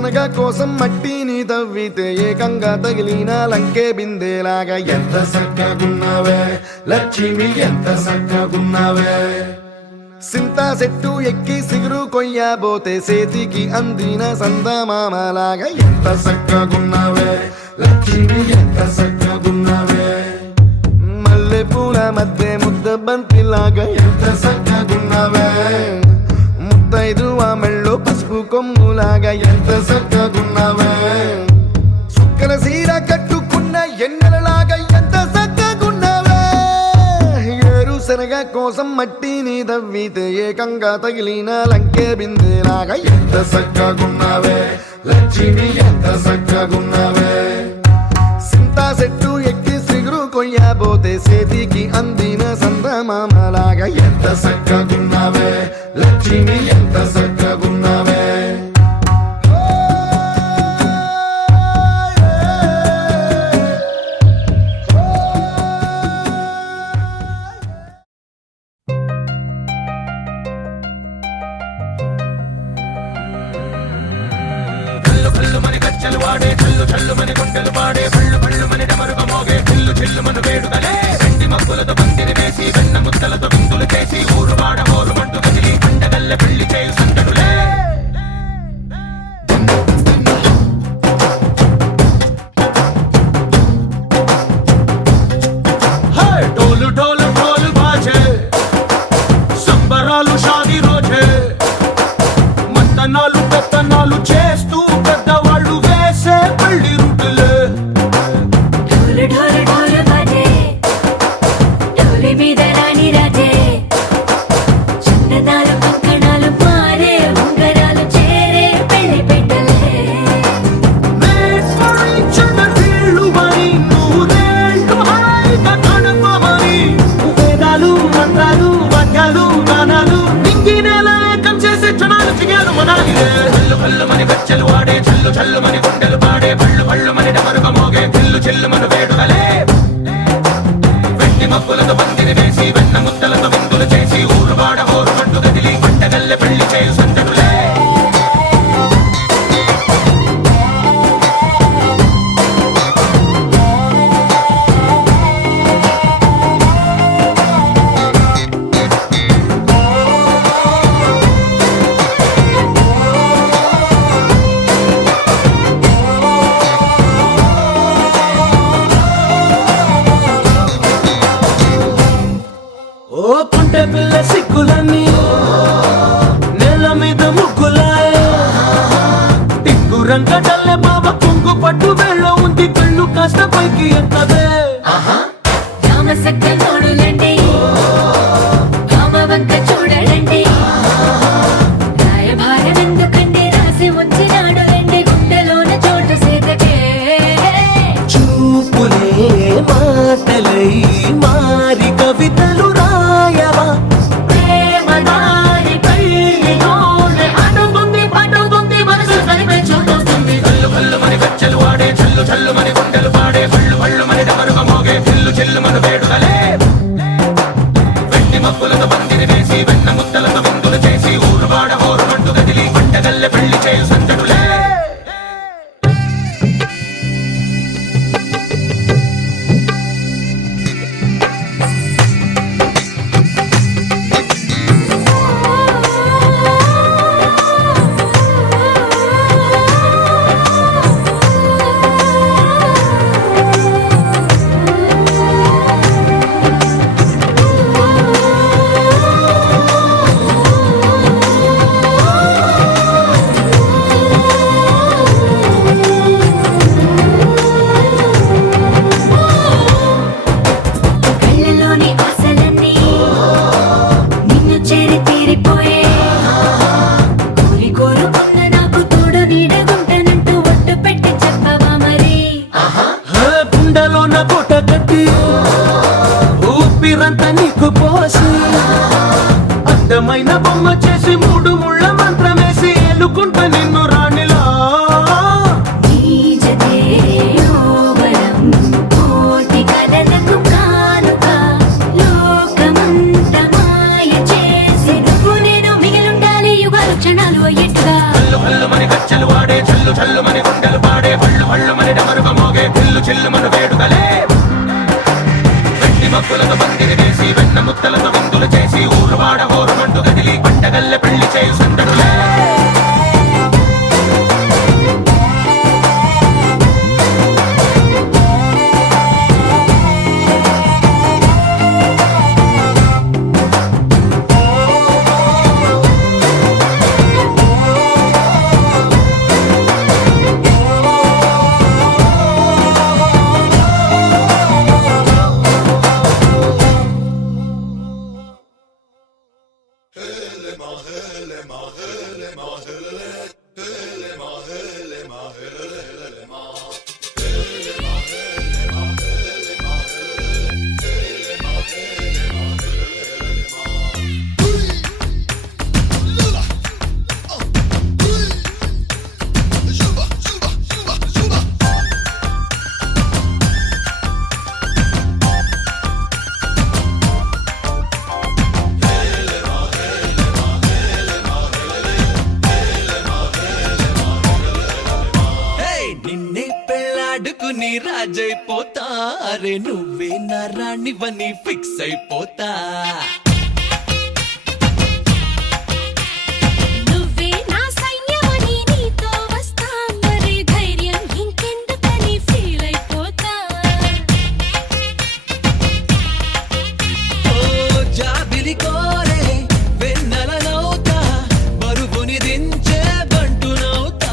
శనగ కోసం మట్టిని తవ్వితే ఏకంగా తగిలిన లంకే బిందేలాగా ఎంత సక్కగున్నావే లక్ష్మి, ఎంత సక్కగున్నావే. సింతా చెట్టు ఎక్కి సిగురు కొయ్యబోతే చేతికి అందిన సందమామలాగా ఎంత సక్కగున్నావే లక్ష్మి, ఎంత సక్కగున్నావే. మల్లె పూల మధ్య ముద్ద బంతిలాగా ఎంత సక్కగున్నావే. ముద్దైదు మెళ్ళో పసుపు కొమ్ములాగా ఎంత సక్కగున్నావే. సుక్కల సీర కట్టుకున్న ఎన్నెలలాగా ఎంత సక్కగున్నావే. ఏరు శనగ కోసం మట్టిని తవ్వితే ఏకంగా తగిలిన లంకే బిందేలాగా ఎంత సక్కగున్నావే లక్ష్మి, ఎంత సక్కగున్నావే. సింతా చెట్టు ఎక్కి సిగురు కొయ్యబోతే చేతికి అందిన సందమామలాగా ఎంత సక్కగున్నావే లక్ష్మి, ఎంత సక్కగున్నావే. కల్లు కల్లు మని కచ్చలు వాడే, కల్లు చల్లు మని గుండెలు పాడే, పళ్ళు పళ్ళు మని డమరుగ మోగే, చిల్లు చిల్లు మను వేడుదలే. వెండి మబ్బులతో పందిరి వేసి వెన్న ముద్దలతో విందులు చేసి ఊరు వాడ హోరు మంటు కదిలి పండగల్ల పెళ్లి చేయు సందడులే. డోలు డోలు డోలు బాజే, సంబరాలు షాది రోజే, మత్తనాలు పెత్తనాలు చేస్తూ పెద్దవాళ్ళు వేసే పెళ్లి రుటులే. ఢోలు ఢోలు ఢోలు బాజే, ఢోలి మీద రాణి రాజే, చందనాలు కంకణాలు మారే, ఉంగరాలు చేరే పెళ్లి పెట్టలే. వీళ్ళు మరి నూరేళ్ళు హాయిగా గడపమని వేదాలు మంత్రాలు వాక్యాలు గానాలు నింగి నేల ఏకం చేసే క్షణాలు చిగాలు మనాలి. కల్లు కల్లు మని గచ్చలు వాడే, చల్లు చల్లు మని గుండెలు పాడే, పళ్ళు పళ్ళు మని డమరుగ మోగే, చిల్లు చిల్లు మను వేడుదలే. వెండి మబ్బులతో పందిరి వేసి వెన్న ముద్దలతో విందులు చేసి ఊరు వాడ హోరు మంటు కదిలి పండగల్ల పెళ్లి చేయు సందడులే. ఓ పుంటె పిల్ల సిక్కులన్నీ నేల మీద ముగ్గులాయ, టిక్కు రంగడల్లె బాబ కొంగు పట్టు వెళ్ళ ఉంది, కళ్ళు కాస్త పైకి ఎత్తదే. రామ సక్క నోడులండి, రామ వంక చూడలండి, రాయభారం ఎందుకండి రాసి ఉంచినాడు రండి, గుండెలోన చోటు సీతకే. చూపులే మాటలై మారి కవితలు రాయవా, ప్రేమ దారి పెళ్లిలోనే అడుగుంది పడుతుంది, మనసు కలిపే చూస్తుంది. కల్లు కల్లు మని గచ్చలు వాడే, చల్లు చల్లు మని గుండెలు పాడే, పళ్ళు పళ్ళు మని డమరుగ మోగే, చిల్లు చిల్లు మను వేడుదలే. వెండి మబ్బులతో పందిరి వేసి వెన్న ముద్దలతో విందులు చేసి ఊరు వాడ హోరు మంటు కదిలి పండగల్ల పెళ్లి చేయు సందడులే. కళ్ళలోని ఆశలన్నీ నిన్ను చేరి తీరిపోయే, కోరి కోరుకున్న నాకు తోడు నీడగుంటానంటూ ఒట్టు పెట్టి చెప్పవా మరి. గుండెలోన కోట కట్టి ఊపిరంతా నీకు పోసి, అందమైన బొమ్మ చేసి మూడు ముళ్ళ మంత్రమేసి ఎల్లుకుంటా నిన్ను రాణిలా. నీ జతే యోవరం కోటి కథలకు కానుక, లోకమంత మాయ చేసి నువ్వు నేను మిగిలుండాలి యుగాలు క్షణాలు అయ్యేట్టుగా. కల్లు కల్లు మని గచ్చలు వాడే, చల్లు ముగ్గులతో పందిరి వేసి వెన్న ముద్దలతో విందులు చేసి ఊరువాడ హోరుమంటూ కదిలి పండగల్లె పెళ్లి చేయు సందడులే నిన్నే పెళ్ళాడుకుని రాజైపోతా అరే నువ్వే నా రాణివని ఫిక్స్ అయిపోతా నువ్వే నా సైన్యమని నీతో వస్తా మరి ధైర్యం ఇంకెందుకని ఫీల్ అయిపోతా ఓ జాబిలి కోరే వెన్నెలనవుతా బరువుని దించే బంటునవుతా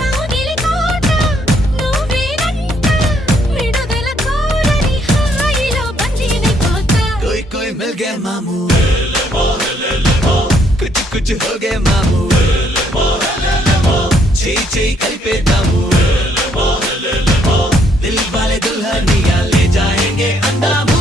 కాగిలి కోట నువ్వేనంట విడుదల కోరని హాయిలో బందీనైపోతా कोई कोई मिल गए मामू कुछ कुछ हो गए मामू చేయి కలిపేద్దాము దిల్ వాలే దుల్హనియా లే జాయేంగే అందాము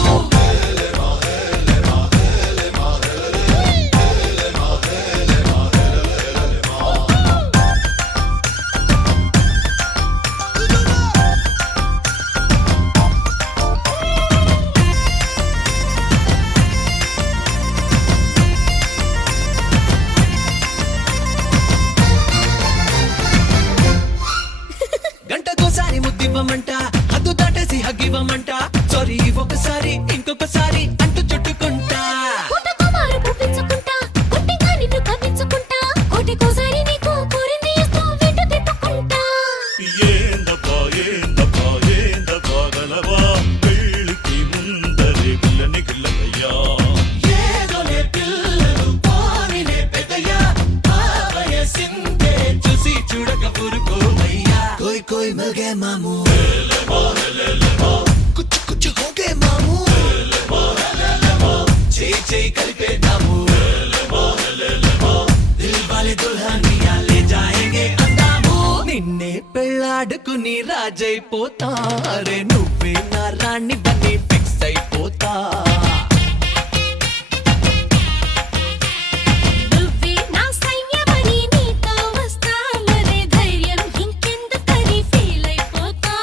గంటకోసారి ముద్దివ్వమంట హద్దు దాటేసి హగ్గివ్వమంట సారీ ఒకసారి ఇంకొకసారి అంటూ చుట్టుకుంటా పుట్టకుమారు పువ్వించుకుంటా పుట్టిగా నిన్ను కవ్వించుకుంటా కోటికోసారి నీకు కోరింది ఇస్తూ వెంట తిప్పుకుంటా ఏందబ్బా ఏందబ్బా ఏందబ్బా గలవా పెళ్ళికి ముందరే పిల్లని గిల్లయ్యా ఏదోలే పిల్లలు పోనిలే పెద్దయ్యా ఆ వయసిందే చూసి చూడక ఊరుకోవయ్యా కోయ్ కోయ్ మిల్ గే మామూ కుచ్చు కుచ్చు హో గే మామూ చేయి కలిపేద్దాము దిల్ వాలే దుల్హనియా లే జాయేంగే అందాము నిన్నే పెళ్ళాడుకుని రాజైపోతా అరే నువ్వే నా రాణివని ఫిక్స్ అయిపోతా నువ్వే నా సైన్యమని నీతో వస్తా మరి ధైర్యం ఇంకెందుకని ఫీల్ అయిపోతా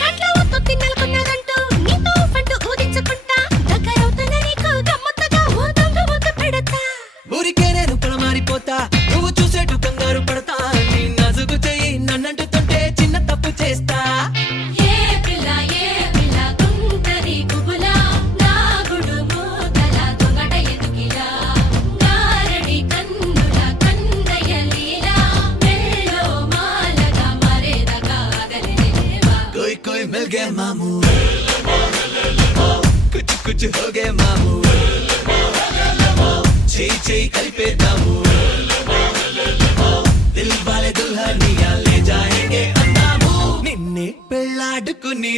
కంట్లో ఉత్పత్తి నెలకొన్నదంటూ నీతో ఫంటు ఊదించుకుంటా దగ్గరవుతున్న నీకు గమ్మత్తుగా ఓ దొంగ ముద్దు పెడతా ఊరికే నేను పొలమారిపోతా నువ్వు చూసేటు కంగారు పడతా నీ నజుకు చెయ్యి నన్నంటుతుంటే చిన్న తప్పు చేస్తా ఏ పిల్ల గుంటరి గుబులా నా గుడు మూతల దొంగట ఎదుకిలా నారడి కన్నుల కందయ్య లీలా మెల్లో మాలగా మరేదగా అగలిదేవా कोई कोई मिल गए मामू कुछ कुछ हो गए मामू చేయి కలిపేద్దాము దిల్ వాలే దుల్హనియా లే జాయేంగే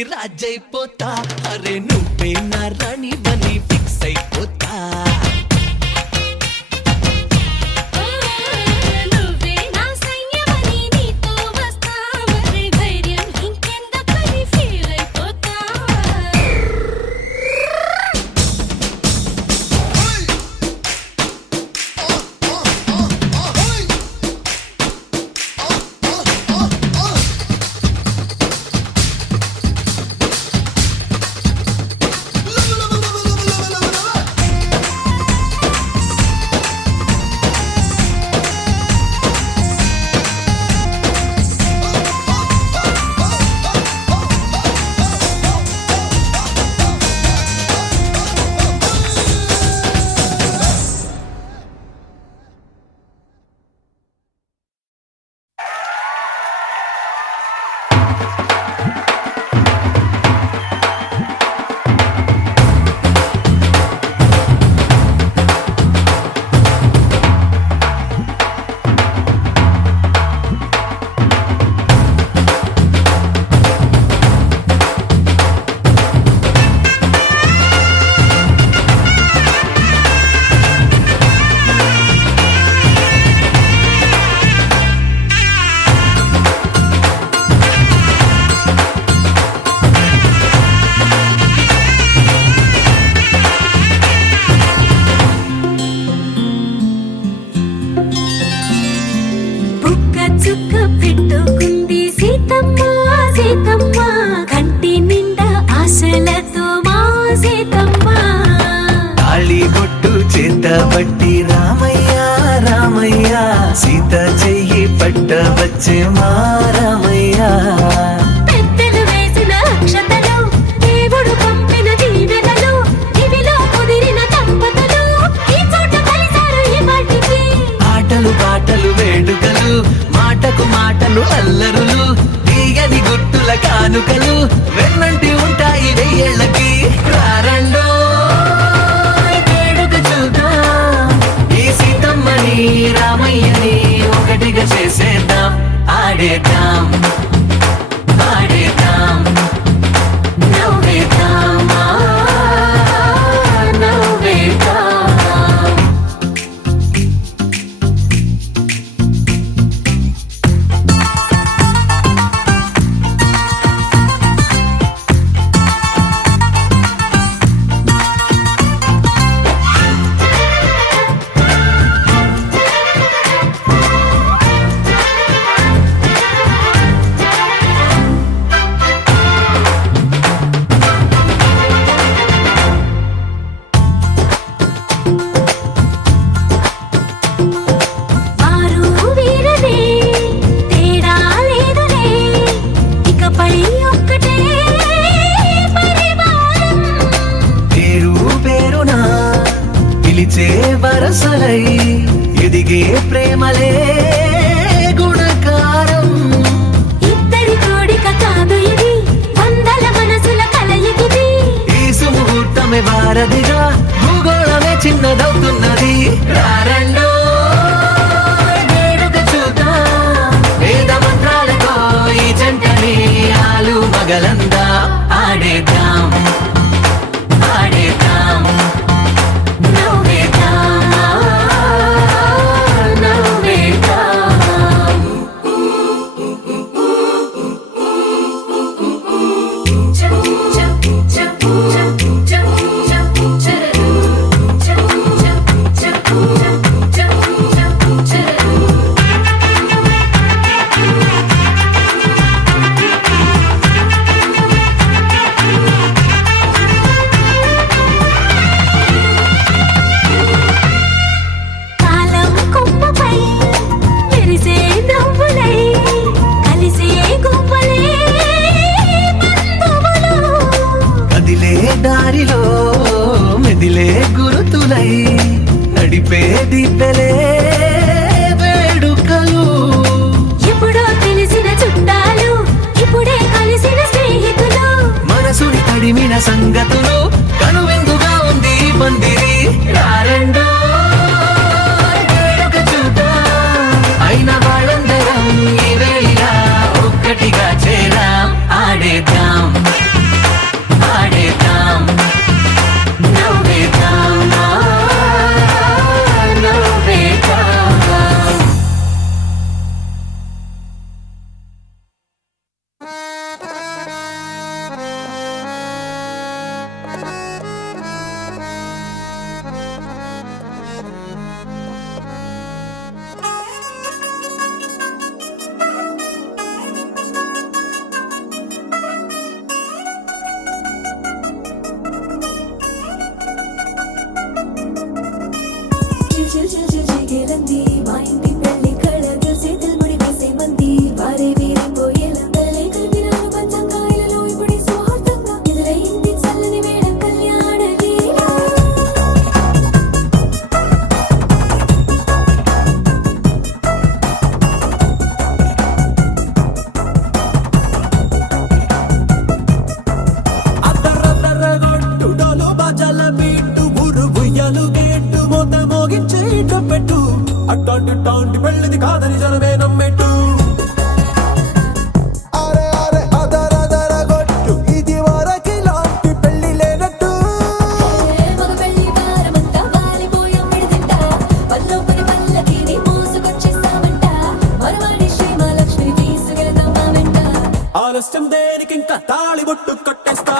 రాజైపోతా అరే నువ్వే నా రాణి బని ఫిక్స్ అయిపోతా నువ్వే నా సైన్యమని నీతో వస్తా మరి ధైర్యం ఇంకెందుకని ఫీల్ అయిపోతా చుక్క పెట్టుకుంది సీతమ్మ సీతమ్మ కంటి నిండా ఆశలతో మా సీతమ్మ తాళి బొట్టు చేత బట్టి రామయ్య రామయ్య సీత చెయ్యి పట్ట వచ్చే మా రామయ్య పెద్దలు వేసిన అక్షతలు దేవుడు పంపిన దీవెనలు ఇవిలో కుదిరిన దంపతులు ఈ చోట కలిసారు ఈ వాటికి ఆటలు పాటలు వేడుకలు మాటకు మాటలు అల్లరులు తీయని గుర్తుల కానుకలు వెన్నంటి ఉంటాయి వెయ్యేళ్ళకి రారండో వేడుక చూద్దాం ఈ సీతమ్మని రామయ్యని ఒకటిగా చేసేద్దాం ఆడేద్దాం ఆడేద్దాం నవ్వేద్దాం నవ్వేద్దాం వారు వీరనే తేడా లేదులే ఇకపై ఒక్కటే పరివారం పేరు పేరునా పిలిచే వరసలై ఎదిగే ప్రేమలే గుణకారం ఇద్దరి కోడిక కాదు ఇది వందల మనసుల కలయికిది ఈ సుముహూర్తమే వారధిగా భూగోళమే చిన్నదవుతున్నది రారండో వేడుక చూద్దాం వేద మంత్రాలతో ఈ జంటని ఆలు మగలందా ఆడేద్దాం ఆడేద్దాం నవ్వేద్దాం నవ్వేద్దాం కాలం కొమ్మపై మెరిసే నవ్వులై కలిసే గువ్వలే బంధువులు కదిలే దారిలో మెదిలే గురుతులై నడిపే దిబ్బెలే వేడుకలు ఎప్పుడో తెలిసిన చుట్టాలు ఇప్పుడే కలిసిన స్నేహితులు మనసుని తడిమిన సంగతులు కనువిందుగా ఉంది ఈ పందిరి రారండో వేడుక చూద్దాం అయిన వాళ్ళందరం ఈ వేళ ఒక్కటిగా చేరాం ఆడేద్దాం అట్టాంటి పెళ్ళిది కాదని జనమే నమ్మెట్టు అరే అరే అదర గొట్టు ఇది వరకు ఇలాంటి పెళ్లి లేనట్టు మగ పెళ్లి వారమంతా వాలిపోయాం విడిదింట పల్లోపరి పల్లకిని మోసుకొచ్చేస్తామంట మరవాడి శ్రీమహాలక్ష్మిని తీసుకెళ్దాం మా వెంట ఆలస్యం దేనికి ఇంకా తాళి బొట్టు కట్టేస్తా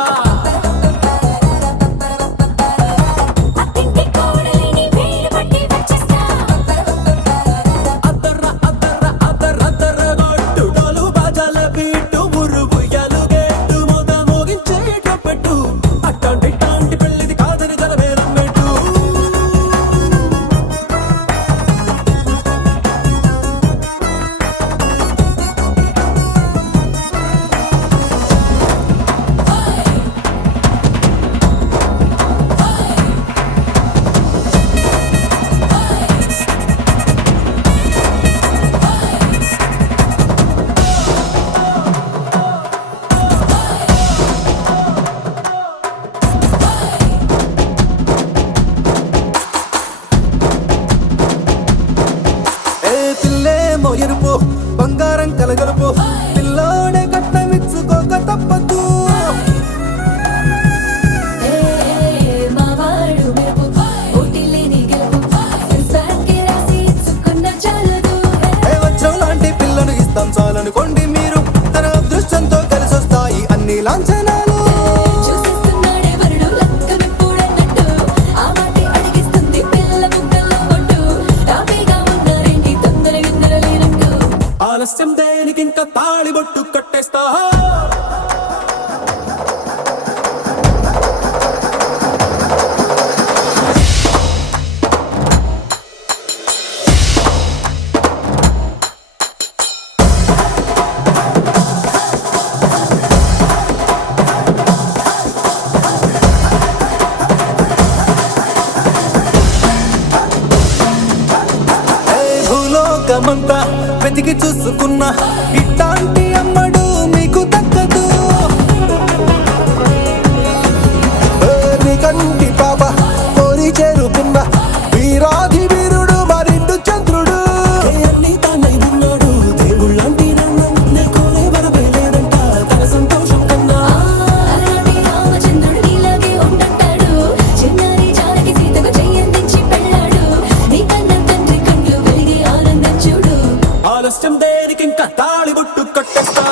అత్తింటి కోడలిని వేలు పట్టి వచ్చేస్తా అద్దర గొట్టు డోలు బాజాల బీటు మురుగుయ్యలు గేటు మొద మోగించేటపెట్టు అట్టాంటి పెళ్ళిది కాదని జనమే నమ్మెట్టు పిల్లేమో ఎరుపు బంగారం కలగలుపు పిల్లోడే కట్టమిచ్చుకోక తప్పదు మా వాడు మెరుపు ఓటిల్లేని గెలుపు సెన్సార్కి రాసి ఇచ్చుకున్న చాలదు వజ్రం లాంటి పిల్లను ఇస్తాం చాలనుకోండి మీరు తన అదృష్టంతో కలిసొస్తాయి అన్ని లాంఛనాలు చూసేస్తున్నాడే వరుడు లక్కనప్పుడన్నట్టు ఆ మాటే అడిగిస్తుంది పిల్ల ముగ్గల్లో కొట్టు రాబీగా ఉన్నారేంటి తొందర లేనట్టు ఆలస్యం దేనికి ఇంకా తాళి బొట్టు కట్టేస్తా భూలోకమంతా వెతికి చూసుకున్నా ఇట్లాంటి అమ్మడు మీకు దక్కదు నీ కంటి పాప కోరి చేరుకున్న వీరాధి వీరుడు మరిండు చంద్రుడు అన్ని తానై ఉన్నాడు దేవుళ్ళంటి నన్ను కోరే వరవేలేదంట తన సంతోషం కన్నా అలాంటి రామచంద్రుడు నీలాగే ఉండంటాడు చిన్నారి జానకి సీతకు చెయ్యందించి పెళ్ళాడు నీ కన్న తండ్రి కండ్లు వెలిగి ఆనందం చూడు ఆలస్యం దేనికి ఇంకా తాళి బొట్టు కట్టేస్తా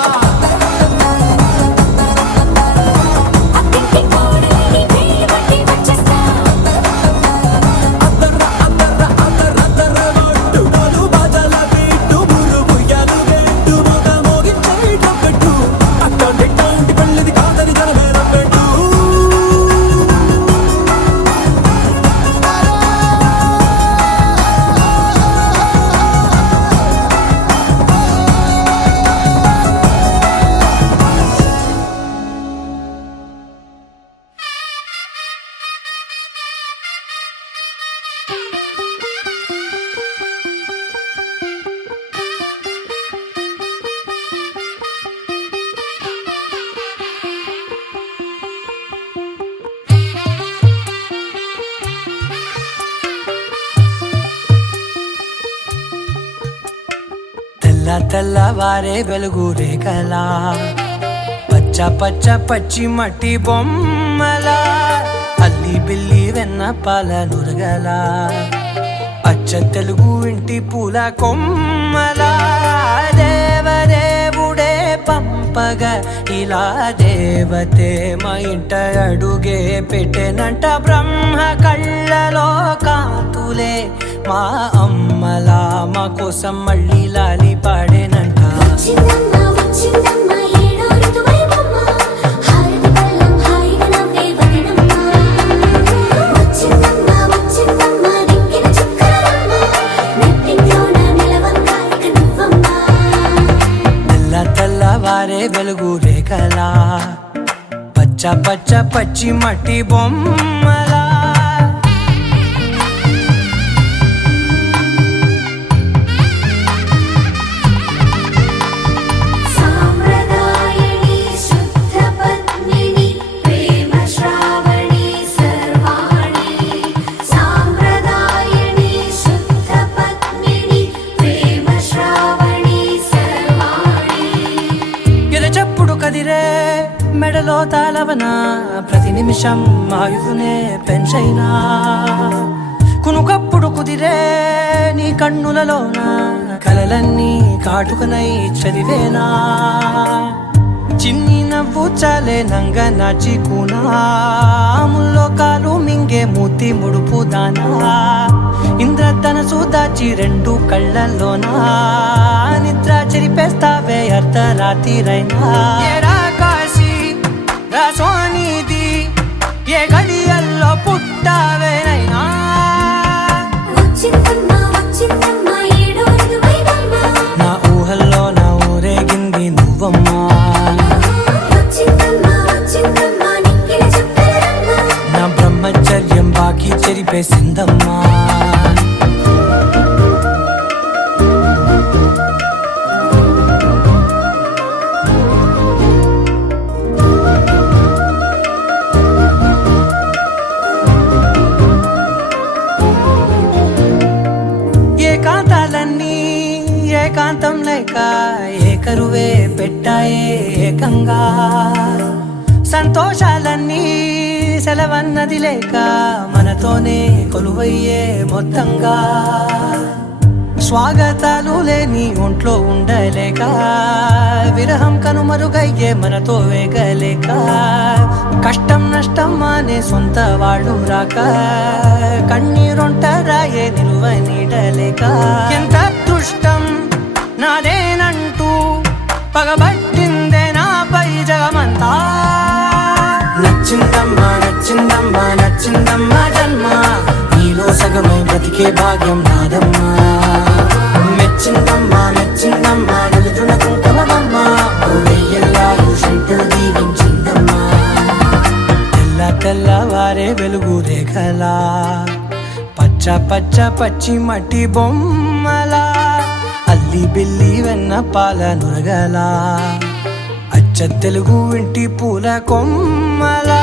అత్తింటి కోడలిని వేలు పట్టి వచ్చేస్తా అద్దర గొట్టు డోలు బాజాల బీటు మురుగుయ్యలు గేటు మొద మోగించేటపెట్టు అట్టాంటి పెళ్ళిది కాదని జనమే నమ్మెట్టు తెల్లవారే వెలుగు రేఖలా పచ్చ పచ్చి మట్టి బొమ్మలా అల్లి బిల్లి వెన్న పాల నురగలా అచ్చ తెలుగు ఇంటి పూల కొమ్మలా దేవదేవుడే పంపగా ఇలా దేవతే మా ఇంట అడుగే పెట్టెనంట బ్రహ్మ కళ్ళలో కాతులే మా అమ్మలా మా కోసం మళ్ళీ లాలి పాడేనంట వచ్చిందమ్మ ఏడో ఋతువైవమ్మ హారతి పళ్ళం హాయిగా నవ్వే వదినమ్మ వచ్చిందమ్మ దిక్కిన చుక్కలమ్మ నెట్టింట్లోన నిలవంగా ఇక నువ్వమ్మ తెల్లవారే వెలుగు రేఖలా పచ్చ పచ్చి మట్టి బొమ్మలా సాంప్రదాయని శుద్ధ పద్మిని ప్రేమ శ్రావణి సర్వాణి సాంప్రదాయని శుద్ధ పద్మిని కదిరే మెడలో తాళవన ప్రతి నిమిషం ఆయువునే పెంచైనా కునుకప్పుడు కుదిరే నీ కన్నులలోన కలలన్నీ కాటుకనై చదివేనా చిన్ని నవ్వు చాలే నంగ నాచి కూనాముల్లో కాలు మింగే మూతి ముడుపు దానా ఇంద్రధనసు దాచి రెండు కళ్ళల్లోనా నిద్ర చెరిపేస్తావే అర్ధరాత్రిరైనా ఏరా కాశీ రా సోనిది ఏ గడియల్లో పుట్టావేనైనా వచ్చిందమ్మా వచ్చిందమ్మా ఏడో ఋతువైవమ్మా నా ఊహల్లో నా ఊరేగింది నువ్వమ్మా వచ్చిందమ్మా వచ్చిందమ్మా నిక్కిన చుక్కలమ్మా నా బ్రహ్మచర్యం బాకీ చెరిపేసిందమ్మా ఏకాంతాలన్నీ ఏకాంతం లేక ఏకరువే పెట్టాయే ఏకంగా సంతోషాలన్నీ సెలవన్నది లేక మనతోనే కొలువయ్యే మొత్తంగా స్వాగతాలు లేని ఒంట్లో ఉండలేక విరహం కనుమరుగయ్యే మనతో వేగలేక కష్టం నష్టం అనే సొంత వాళ్ళు రాక కన్నీరొంటరాయే నిలువ నీడలేక ఎంత అదృష్టం నాదేనంటూ పగబట్టిందే నాపై జగమంతా నచ్చిందమ్మా నచ్చిందమ్మా నచ్చిందమ్మా జన్మ నీలో సగమై బ్రతికే భాగ్యం నాదమ్మా మెచ్చిందమ్మా మెచ్చిందమ్మా నలుజున కుంకుమమ్మా వెయ్యల్లాలు శంకరు దీవించిందమ్మా తెల్ల తెల్లవారే వెలుగు రేఖలా పచ్చ పచ్చ పచ్చి మట్టి బొమ్మలా అల్లి బిల్లి వెన్న పాల నురగలా అచ్చ తెలుగు ఇంటి పూల కొమ్మలా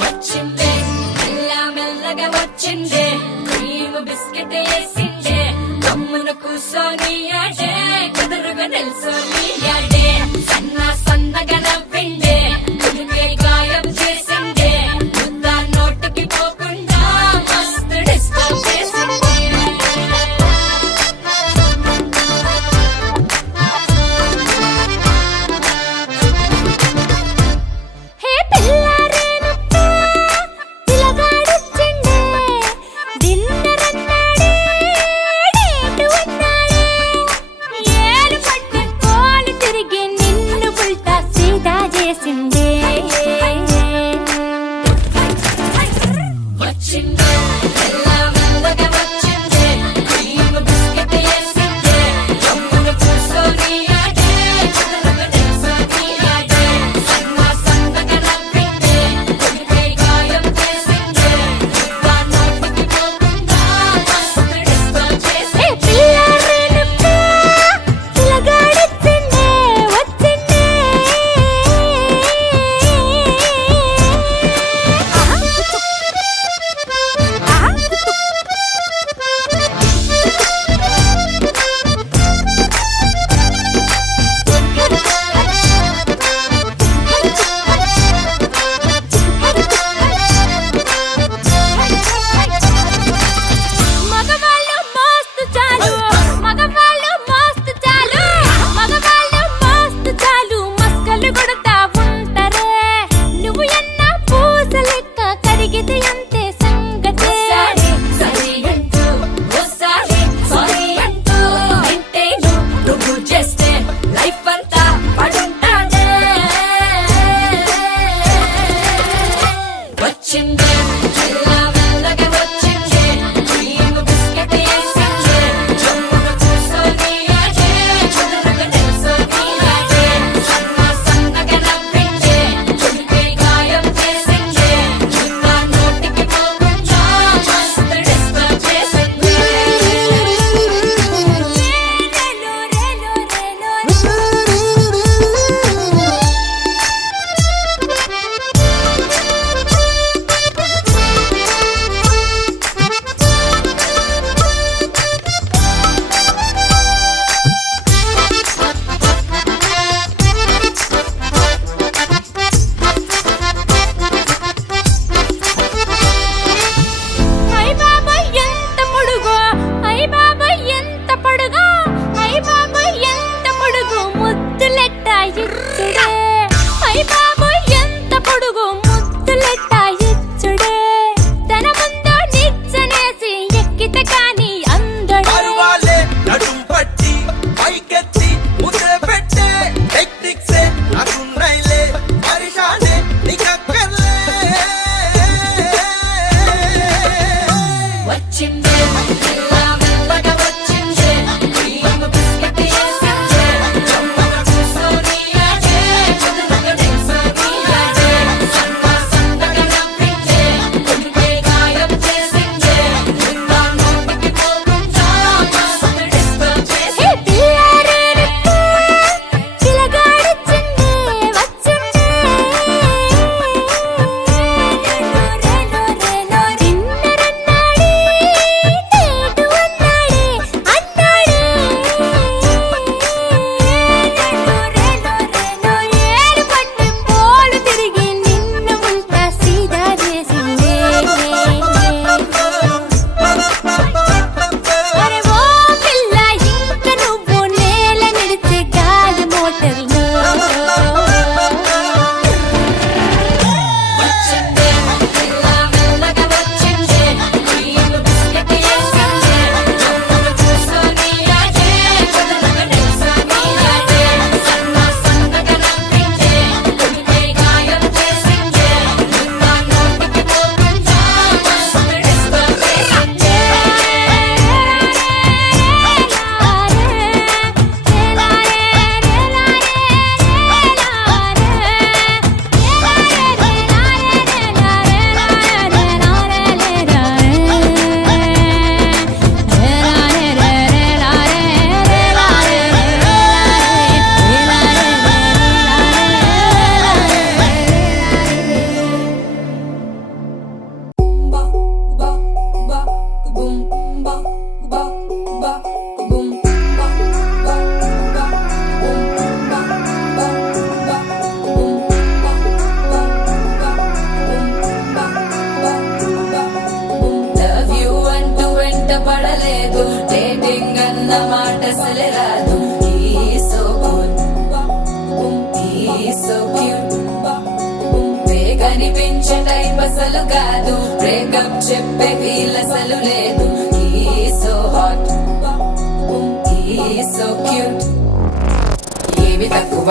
వచ్చిందే మెల్ల మెల్లగా వచ్చిందే క్రీమ్ బిస్కెట్ వేసిందే గమ్మున కూసోని ఆడే కుదురుగా నిల్సోని ఆడే సన్న సన్నగా నవ్విందే కుడికే గాయం చేసిందే ముద్ద నోటికి పోకుండా మస్తు డిస్టర్బ్ చేసిందే హే పిల్లారేనప్ప పిల్లగాడొచ్చిండే డిన్నర్ అన్నాడే డేటు అన్నాడే ఏలు పట్టుకొని తిరిగి నిన్ను పుల్టా సీదా చేసిందే వచ్చిందే మెల్ల మెల్లగా వచ్చిందే క్రీమ్ బిస్కెట్ వేసిందే గమ్మున కూసోని ఆడే కుదురుగా నిల్సోని ఆడే సన్న సన్నగా నవ్విందే కుడిపై గాయం చేసిందే ముద్ద నోటికి పోకుండా మస్తు డిస్టర్బ్ చేసిందే పిల్లారేనప్ప పిల్లగాడొచ్చిండే వచ్చిండే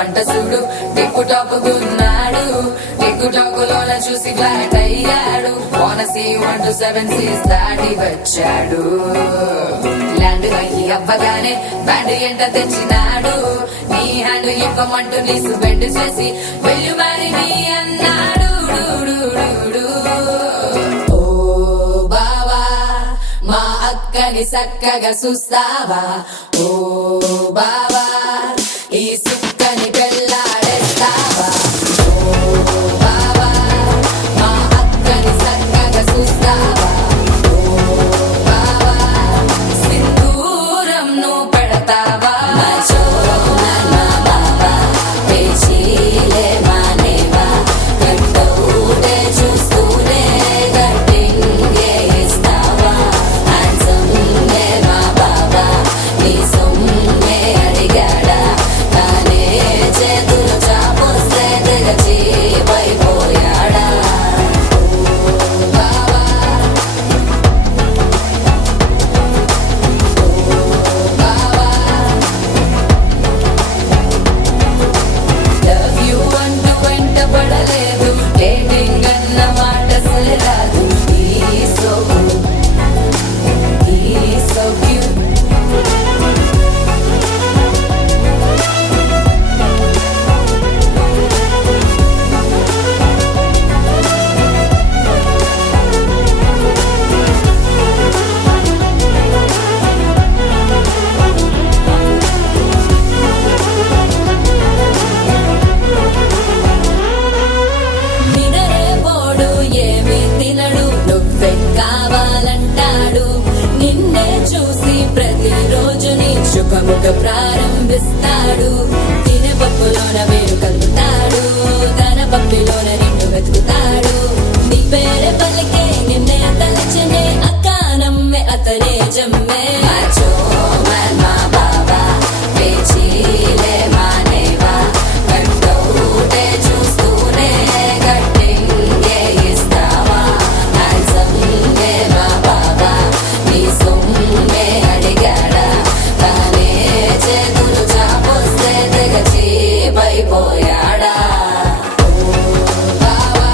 వంట చూడు టిక్కు టాకున్నాడు టిక్కు టాకులోన చూసి ఫ్లాట్ అయ్యాడు బోనసీ 1 to 7 సీస్ దాటి వచ్చాడు ల్యాండ్ అయ్యి అవ్వగానే బ్యాండ్ ఎంట తెచ్చినాడు నీ హ్యాండ్ ఇవ్వమంటూ నీసు బెండ్ చేసి వెళ్ళు మరి నీ అన్నాడు ఓ బావా మా అక్కని చక్కగా చూస్తావా ఓ బావా ఈ సుక్కని పెళ్ళాడేస్తావా ఓ బావా మా అక్కని చక్కగా చూస్తావా ఓ బావా సింధూరం నువ్వు పెడతావా మా బావా పేచీలే మానేవా కట్టౌటే చూస్తూనే కట్టింగే ఇస్తావా హ్యాండ్సమ్మే మా బావా నీ సొమ్మే అడిగాడా తానే చేతులు చాపొస్తే తెగచిపోయాడా బావా బావా లవ్ యూ అంటూ వెంట పడలేదు డేటింగ్ అన్న మాట అసలు రాదు సో క్యూట్ నినరే పోడు ఏమి తినడు నువ్వే కావాలంటాడు నిన్నే చూసి ప్రతిరోజు నీ శుభముఖ ప్రారంభిస్తాడు తినే పప్పులోన వేరు కలుపుతాడు తన పప్పిలోన నిన్ను వెతుకుతాడు నీ పేరే పలికే నిన్నే తలచనే అక్కానమ్మే అతనే జమ్మే మా బాబా పేచీలే మానేవా కట్టౌటే చూస్తూనే కట్టింగే ఇస్తావా హ్యాండ్సమ్మే మా బాబా నీ సొమ్మే అడిగాడా తానే చేతులు చాపొస్తే తెగచిపోయాడా బావా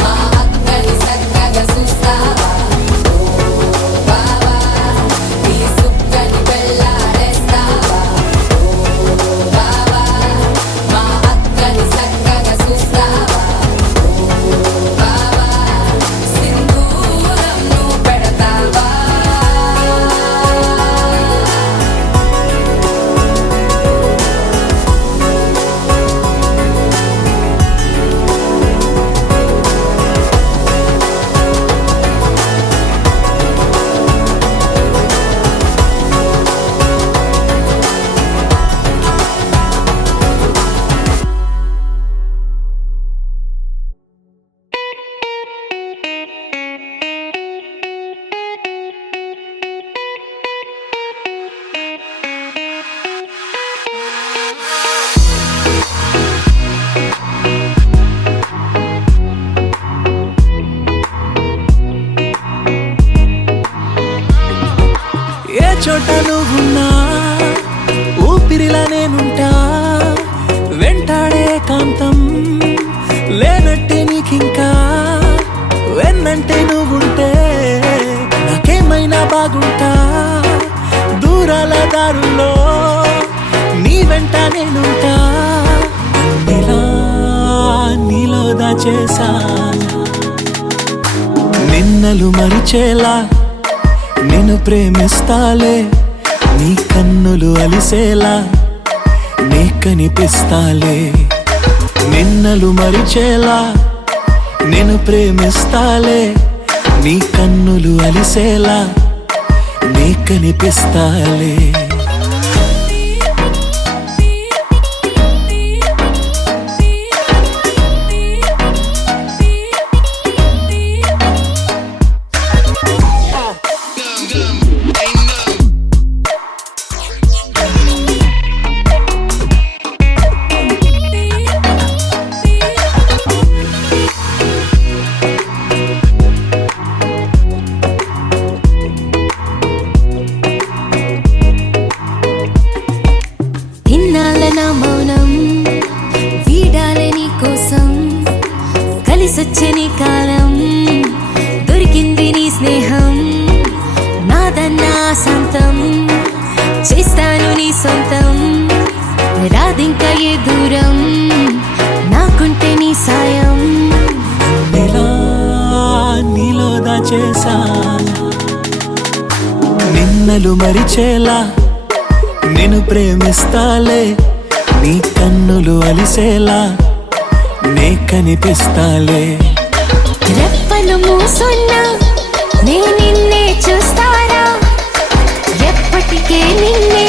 మా అక్కని చక్కగా చూస్తావా ఓ బావా నీ సుక్కని పెళ్ళాడేస్తావా ఓ బావా మా అక్కని చక్కగా చూస్తావా ఓ బావా సింధూరం నువ్వు పెడతావా ఏ చోట నువ్వున్నా ఊపిరిలా నేనుంటా వెంటాడే కాంతం లేనట్టే నీకింకా వెన్నంటే నువ్వుంటే నాకేమైనా బాగుంటా దూరాల దారుల్లో నీ వెంట నేనుంటా నీలో దాచేసా నిన్నలు మరిచేలా నిన్ను ప్రేమిస్తాలే నీ కన్నులు అలిసేలా నీ కనిపిస్తాలే నిన్నలు మరిచేలా నిన్ను ప్రేమిస్తాలే నీ కన్నులు అలిసేలా నీ కనిపిస్తాలే చేసా నిన్నలు మరిచేలా నేను ప్రేమిస్తాలే నీ కన్నులు అలిసేలా నే కనిపిస్తాలే రెప్పలు మూసున్నా నే నిన్నే చూస్తారా ఎప్పటికే నిన్నే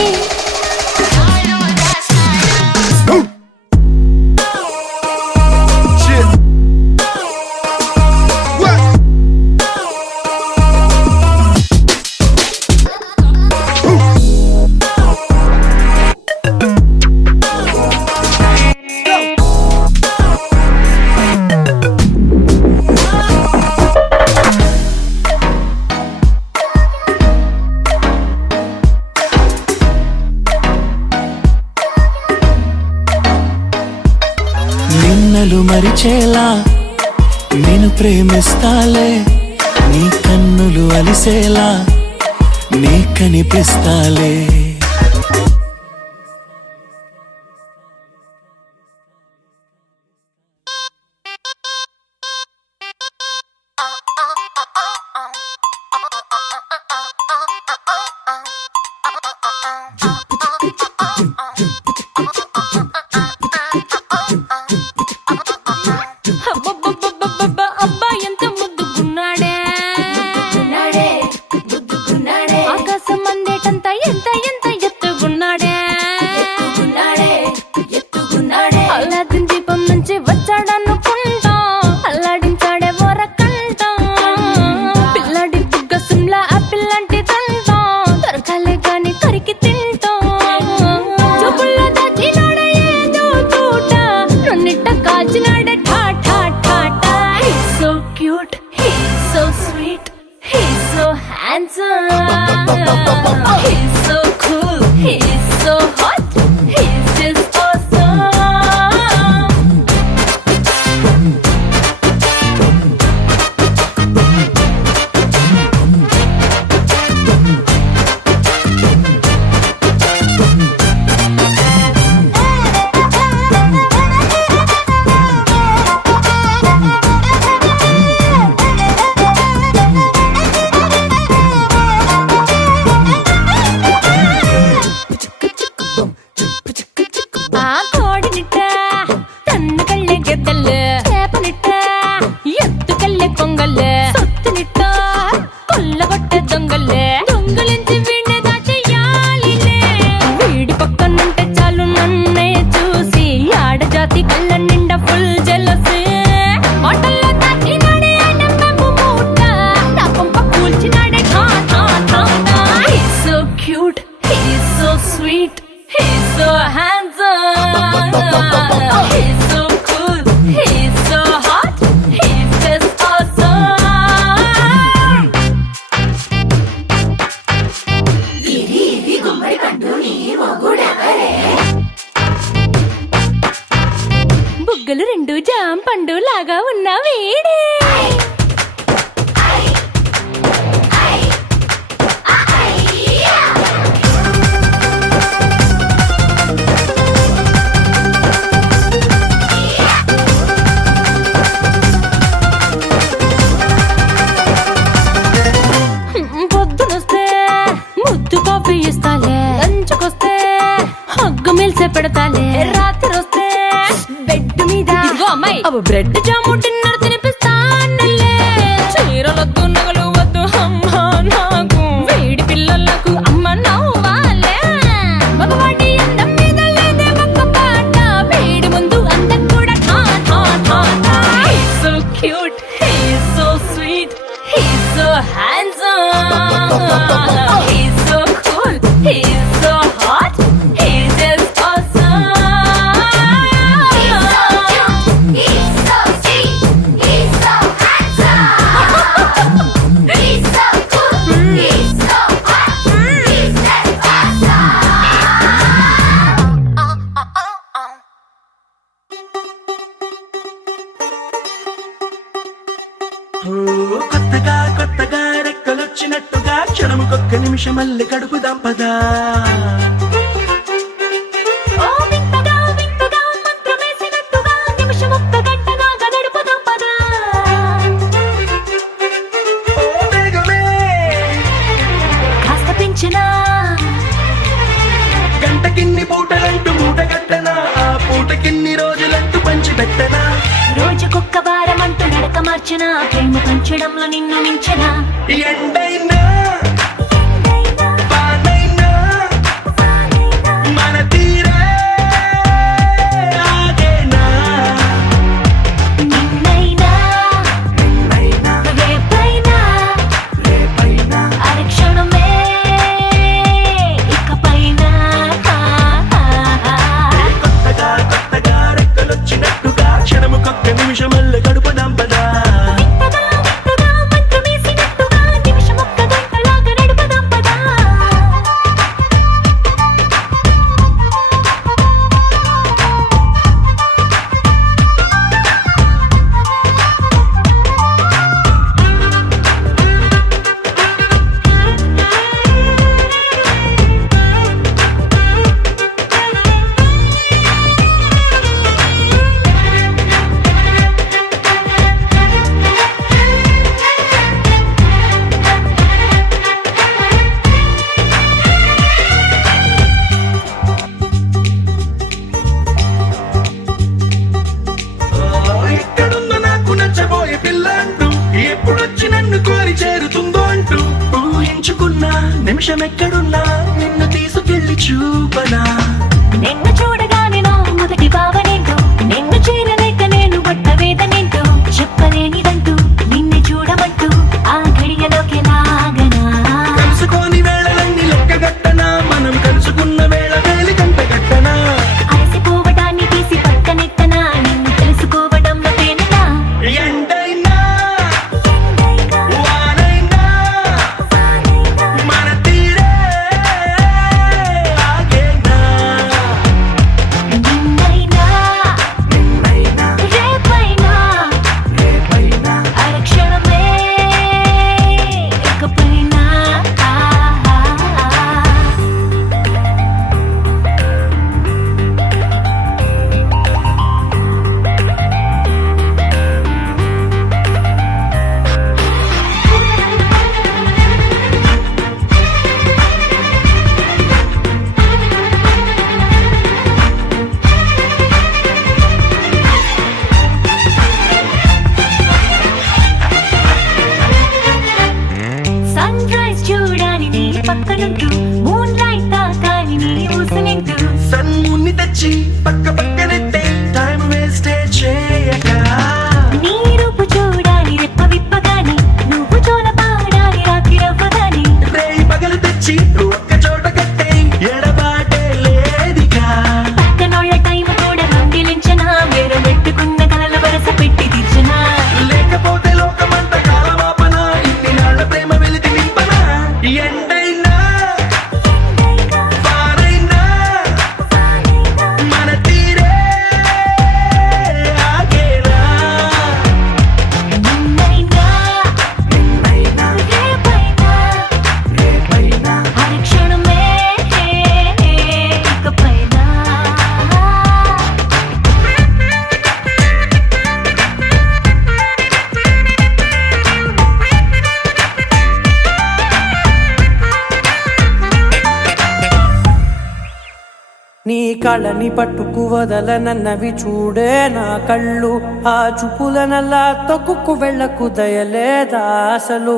నిన్నలు మరిచేలా నేను ప్రేమిస్తాలే నీ కన్నులు అలిసేలా నీ కనిపిస్తాలే అబ్బా ఎంత ముద్దుకున్నాడే ఆకాశం అందేటంత ఎంత ఎంత ఎత్తుకున్నాడే అల్లాదిన్ దీపం నుంచి వచ్చాడనుకుంటా అల్లాడించాడే వరకంట పిల్లడి బుగ్గ సిమ్లా ఆపిల్ లాంటి తంటా దొరకాలే గాని కరికి తింటా చూపుల్లో దాచినాడే ఏదో తూట నన్నిట్ట కాచినాడే ఠా ఠా ఠా ఠా He's so cute, he's so sweet, he's so handsome, he's so cool, he's so hot, he's just awesome. ఆ కోడినిట్ట తన్ను కళ్ళే గెద్దలు చేపనిట్ట ఎత్తు కళ్ళే కొంగలు సొత్తునిట్ట కొల్లగొట్టే దొంగలే దొంగలించి వీణ్ణి దాచేయాలిలే వీడి పక్కనుంటే చాలు నన్నే చూసి ఆడజాతి కళ్ళ నిండా ఫుల్ జెలసీ మాటల్లో దాచినాడే ఆయన పెంపు మూట నా కొంప కూల్చినాడే ఠా ఠా ఠా ఠా He's so cute, he's so sweet, he's so handsome, he's so cool, he's so hot, he's just awesome. బుగ్గలు రెండు జాం పండు లాగా ఉన్న వీడే పొద్దునొస్తే ముద్దు కాఫీ ఇస్తాలే లంచ్కొస్తే హగ్గు మిల్సే పెడతాలే రాత్రి వస్తే బెడ్ మీద అమ్మాయి అవి బ్రెడ్ జాము డిన్నర్ తినిపిస్తానులే చీరలొద్దు నగలు వద్దు అమ్మా నాకు వేడి పిల్లలకు అమ్మ నవ్వాలే మగవాడి అందం మీద లేదే ఒక్క పాట వేడి ముందు అందం కూడా ఠా ఠా ఠా ఠా He's so cute, he's so sweet, he's so handsome, he's so cool, he's so hot, he's just awesome. He's so sweet, he's so handsome, he's so cool, he's so hot, he's just awesome. కొత్తగా కొత్తగా రెక్కలొచ్చినట్టుగా క్షణముకొక్క నిమిషం మళ్ళీ గడుపుదాం పదా ఓ వింతగా వింతగా మంత్రమేసినట్టుగా నిమిషం ఒక్క గంటగా గడుపుదాం పదా రోజుకొక్క వారం అంటూ నడక మార్చిన ప్రేమ పంచడంలో నిన్ను మించిన ఎండైనా వానైనా మన తీరే ఆగేనా నిన్నైనా రేపైనా అరక్షణమే ఇకపైన కొత్తగా రెక్కలొచ్చినట్టుగా క్షణముకొక్క నిమిషమల్లె గడుపుదాం పదా మంత్రమేసినట్టుగా నిమిషమొక్క గంటలాగా నడుపుదాం పదా ఎక్కడుందో నాకు నచ్చబోయే పిల్ల అంటూ ఎప్పుడొచ్చి నన్ను కోరి చేరుతుందో అంటూ ఊహించుకున్నా నిమిషం ఎక్కడున్నా నిన్ను తీసుకెళ్లి చూపనా నిన్ను చూడగానే నా మొదటి భావనేంటో నిన్ను చేరలేక నేను పడ్డ వేదనేంటో చెప్పలేనిదంటూ నిన్ను చూడమంటూ ఆ ఘడియలోకి లాగనా కలుసుకోని వేళలన్నీ లెక్కగట్టనా మనం కలుసుకున్న వేళ వేలి కంట గట్టనా అలసిపోవటాన్ని తీసి పక్కనెట్టనా నిన్ను తెలుసుకోవడంలో తేనెనా ఎండైనా వానైనా మన తీరే ఆగేనా నిన్నైనా రేపైనా అరక్షణమే ఇకపైన సన్ రైజ్ చూడాలి నీ పక్కనుంటూ మూన్ లైట్ తాకాలి నీ ఊసనింటూ సన్ముని తెచ్చి పక్కనెట్టే టైం వేస్ట్ చేయక నీ రూపు చూడాలి రెప్ప విప్పగాని నువ్వు జోల పాడాలి రాత్రి రవ్వగాని రేయి పగలు తెచ్చి ఒక్క చోట కట్టే ఎడబాటే లేదిగా పక్కనోళ్ళ టైం కూడా దొంగిలించనా వేరే పెట్టుకున్న కలల వరస పెట్టి తీర్చనా లేకపోతే లోకమంతా కాలమాపన ఇన్ని నాళ్ళ ప్రేమ వెలితి నింపనా ఎండైనా వానైనా మన తీరే ఆగేనా నిన్నైనా రేపైనా అరక్షణమే ఇకపైన నీ కళ్ళని పట్టుకు వదలనన్నవి చూడే నా కళ్ళు ఆ చూపులనల్లా తొక్కుకు వెళ్ళకు దయలేదా అసలు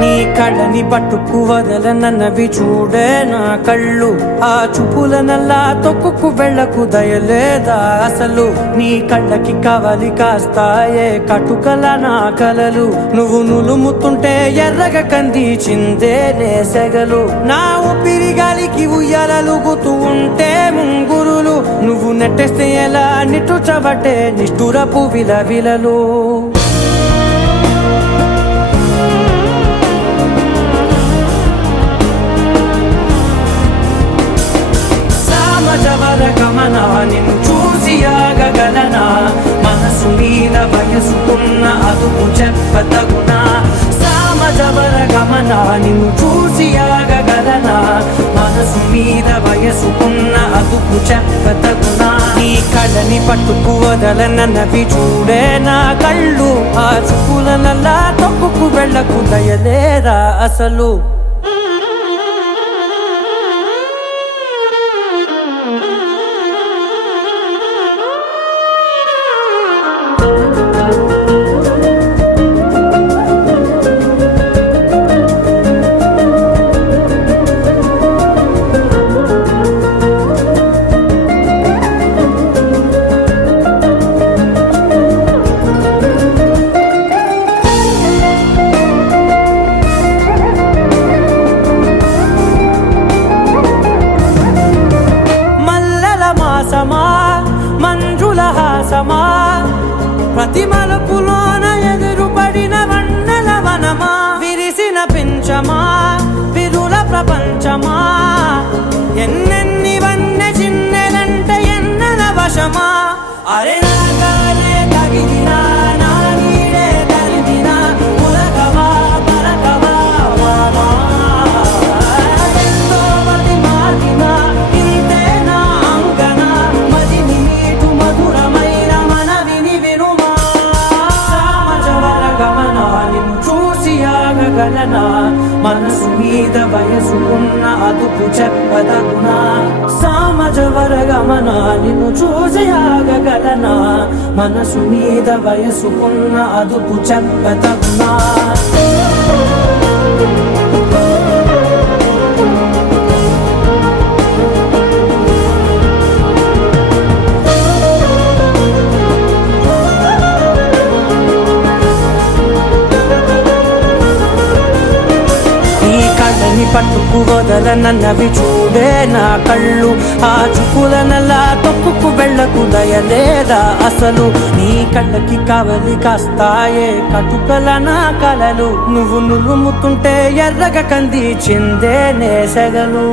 నీ కళ్ళని పట్టుకు వదలనన్నవి చూడే నా కళ్ళు ఆ చూపులనల్లా తొక్కుకు వెళ్ళకు దయలేదా అసలు నీ కళ్ళకి కవలి కాస్తాయే కటుకల నా కలలు నువ్వు నులుముతుంటే ఎర్రగ కంది చిందే నేసెగలు నా ఊపిరి గాలికి ఉయ్యాలలుగుతూ ఉంటే ముంగురులు నువ్వు నెట్టేస్తే ఎలా నిట్టుచబట్టే నిష్ఠురపు విలవిలలు సామజవర గమనా నిన్ను చూసి ఆగగలనా మనసు మీద వయసుకున్న అదుపు చెప్పతగునా సామజవర గమనా నిన్ను చూసి ఆగగలనా మనసు మీద వయసుకున్న అదుపు చెప్పతగునా ఈ కళ్ళని పట్టుకు వదలనన్నవి చూడే నా కళ్ళు ఆ చూపుల నల్లా తొక్కుకు వెళ్ళకు దయలేరా అసలు మంజుల హాసమా ప్రతి మలుపులోన ఎదురుపడిన వన్నెల వనమా విరిసిన పించమా విరుల ప్రపంచమా ఎన్నెన్ని వన్నె చిన్నెలంటే ఎన్నెల వశమా అరే నా గాలే తగిలినా నా నీడే తరిమినా ఉలకవా పలకవా వామా ఎంతో మతి మారినా ఇంతే నా అంకన మదిని నీటు మధురమైన మనవిని వినుమా సామజవర గమనా నిన్ను చూసి ఆగగలనా మనసు మీద వయసుకున్న అదుపు చెప్పదగునా సామజవర గమనా నిన్ను చూసి ఆగగలనా మనసు మీద వయసుకున్న అదుపు చెప్పదగునా పట్టుకు వదలనన్నవి చూడే నా కళ్ళు ఆ చూపుల నల్లా తొక్కుకు వెళ్ళకు దయలేదా అసలు నీ కళ్ళకి కావలి కాస్తాయే కటుకల నా కలలు నువ్వు నులుముతుంటే ఎర్రగ కంది చిందే నేసగలు